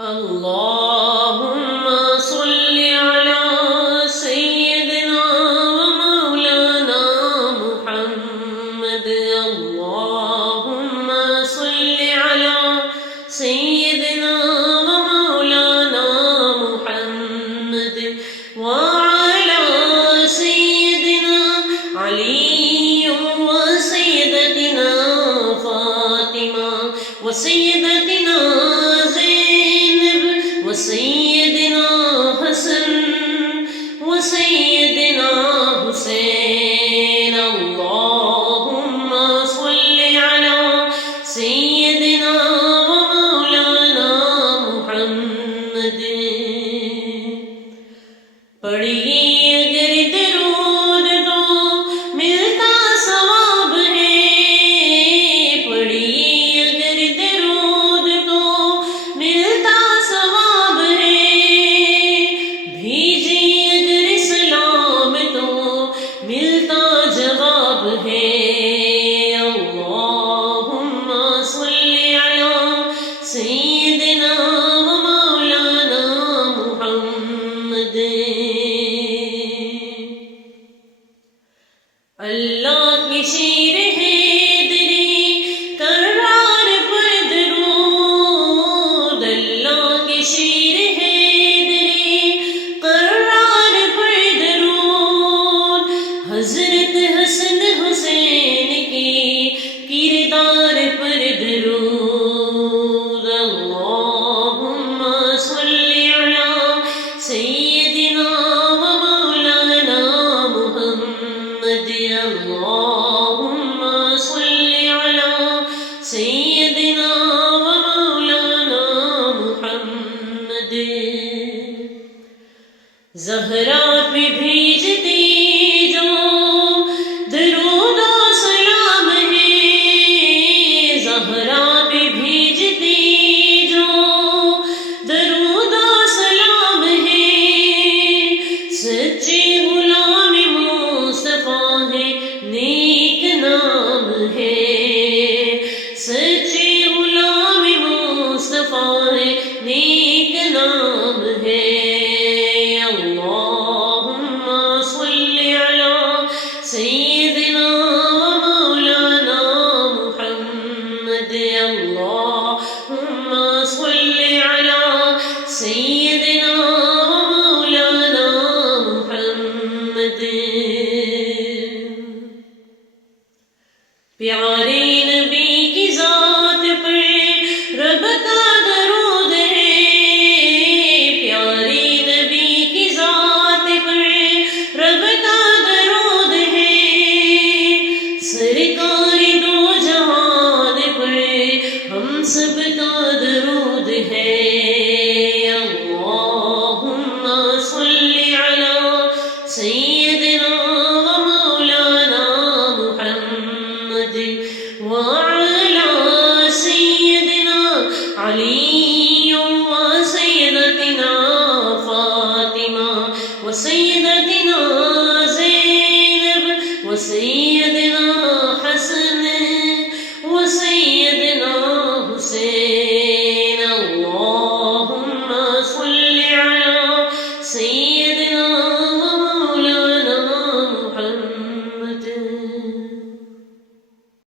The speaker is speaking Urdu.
اللهم صل على سيدنا ومولانا محمد. اللهم صل على سيدنا ومولانا محمد وعلى سيدنا علي وسيدتنا فاطمة وسيدتنا وسيدنا حسن وسيدنا حسين. اللهم صل على سيدنا ومولانا محمد. پڑھیے اگر درود تو ملتا ثواب ہے، پڑھیے اگر درود تو ملتا ثواب ہے، بھیجیے اگر سلام تو ملتا جواب ہے. اللہم صل علی سیدنا ومولانا محمد. اللہ کی شیر حیدری کرار پر درود، اللہ کی شیر حیدری کرار پر درود، حضرت حسن حسین کی کردار پر درود. اللہم صل علی سیدنا ومولانا محمد. اللہم صل علی سیدنا ومولانا محمد. زہرا پہ بھیجتی جو درود و سلام ہے، زہرا پہ بھیجتی جو درود و سلام ہے، سچے غلام مصطفیٰ ہے، نیک نام ہے، سچے غلام مصطفیٰ ہے، نیک نام ہے. اللہم صل علی سیدنا ومولانا محمد. اللہم صل علی سیدنا ومولانا محمد. پیارے نبی کی ذات پر رب کا درود ہے، پیارے نبی کی ذات پر رب کا درود ہے، سرکار دو جہان پر ہم سب کا درود ہے. اللہم صل علی سیدنا ومولانا محمد وعلى سيدنا علي وسيدتنا فاطمة وسيدتنا زينب وسيدنا حسن وسيدنا حسين.